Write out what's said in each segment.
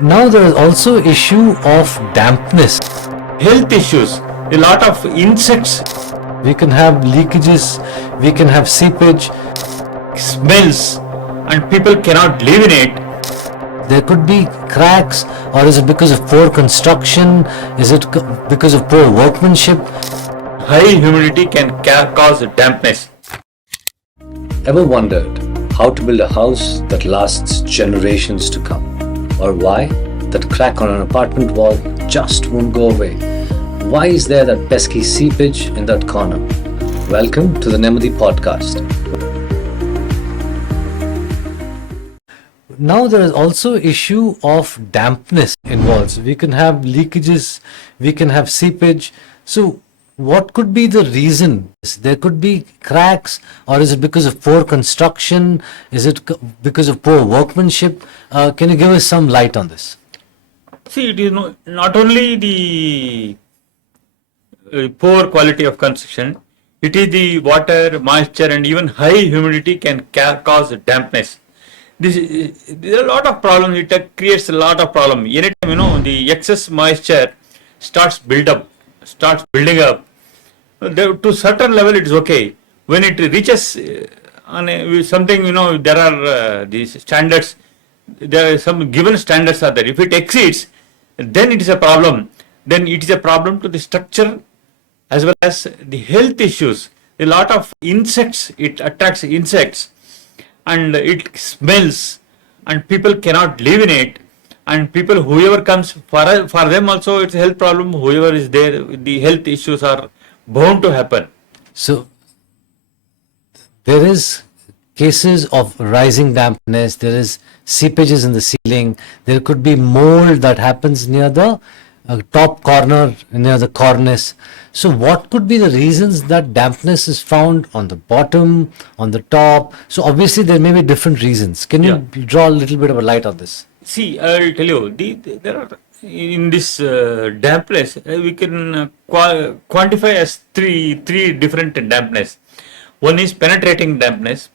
Now there is also issue of dampness. Health issues, a lot of insects, We can have leakages, we can have seepage, smells, and people cannot live in it. there could be cracks, or is it because of poor construction? Is it because of poor workmanship? High humidity can cause dampness. Ever wondered how to build a house that lasts generations to come? Or why that crack on an apartment wall just won't go away? Why is there that pesky seepage in that corner? Welcome to the Nemmadi podcast. Now there is also issue of dampness involved. We can have leakages, we can have seepage. So what could be the reason? There could be cracks, or is it because of poor construction? Is it because of poor workmanship? Can you give us some light on this? See, it is not only the poor quality of construction, it is the water, moisture, and even high humidity can cause dampness. There are a lot of problems. It creates a lot of problem. Anytime the excess moisture starts building up. To certain level, it is okay. When it reaches something, there are these standards. There are some given standards are there. If it exceeds, then it is a problem. Then it is a problem to the structure as well as the health issues. A lot of insects. It attracts insects, and it smells, and people cannot live in it. And people, whoever comes, for them also it's a health problem. Whoever is there, the health issues are bound to happen. So there is cases of rising dampness, there is seepages in the ceiling, there could be mold that happens near the top corner, near the cornice. So what could be the reasons that dampness is found on the bottom, on the top? So obviously there may be different reasons. Can you draw a little bit of a light on this? See, I'll tell you, there are in this dampness, we can quantify as three different dampness. One is penetrating dampness,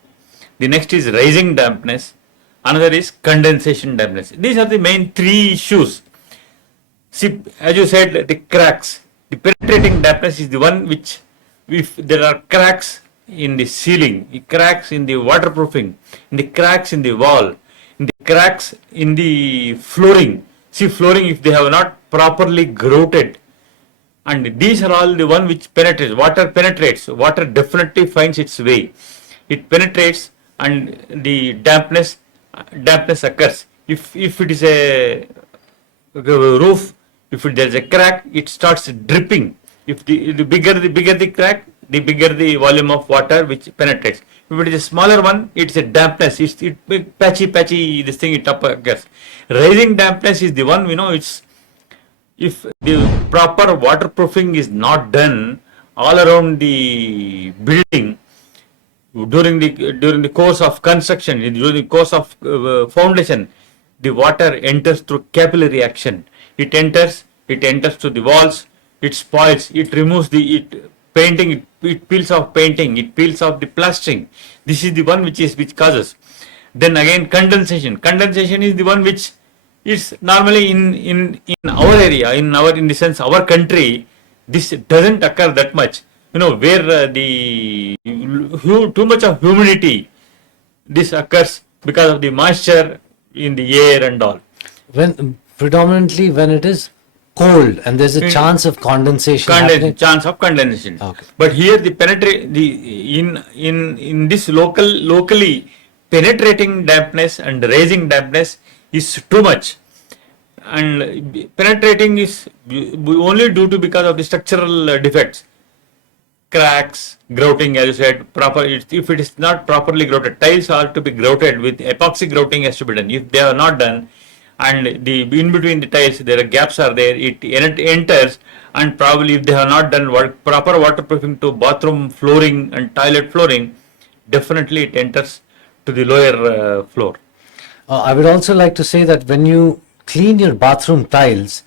the next is rising dampness, another is condensation dampness. These are the main three issues. See, as you said, the cracks. The penetrating dampness is the one which, if there are cracks in the ceiling, the cracks in the waterproofing, in the cracks in the wall, in the cracks in the flooring. See, flooring, if they have not properly grouted, and these are all the one which penetrates. Water definitely finds its way. It penetrates, and the dampness occurs. If it is a roof, if there is a crack, it starts dripping. If the bigger the crack, the bigger the volume of water which penetrates. If it is a smaller one, it's a dampness. It's patchy. This thing it occurs. Rising dampness is the one it's, if the proper waterproofing is not done all around the building during the course of construction, during the course of foundation, the water enters through capillary action. It enters to the walls, it spoils, it removes the painting, it peels off painting, it peels off the plastering. This is the one which causes. Then again, condensation. Condensation is the one which is normally in our area, in the sense our country, this doesn't occur that much. Where the too much of humidity, this occurs because of the moisture in the air and all. Predominantly when it is cold and there's a chance of condensation. Chance of condensation. Okay. But here in this locally penetrating dampness and rising dampness is too much. And penetrating is only due to because of the structural defects. Cracks, grouting, as you said, if it is not properly grouted, tiles are to be grouted with epoxy grouting has to be done. If they are not done, and in between the tiles there are gaps are there, it enters, and probably if they have not done proper waterproofing to bathroom flooring and toilet flooring, definitely it enters to the lower floor. I would also like to say that when you clean your bathroom tiles,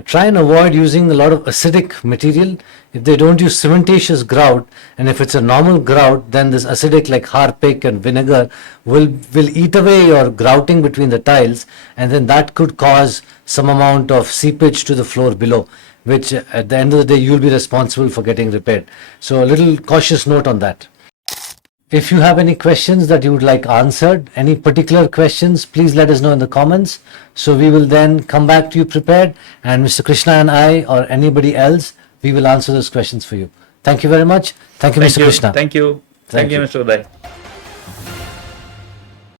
try and avoid using a lot of acidic material. If they don't use cementitious grout, and if it's a normal grout, then this acidic like harpic and vinegar will eat away your grouting between the tiles, and then that could cause some amount of seepage to the floor below, which at the end of the day you'll be responsible for getting repaired. So a little cautious note on that. If you have any questions that you would like answered, any particular questions, please let us know in the comments. So we will then come back to you prepared, and Mr. Krishna and I or anybody else, we will answer those questions for you. Thank you very much. Thank you, Mr. Krishna. Thank you. Thank you, Mr. Uday.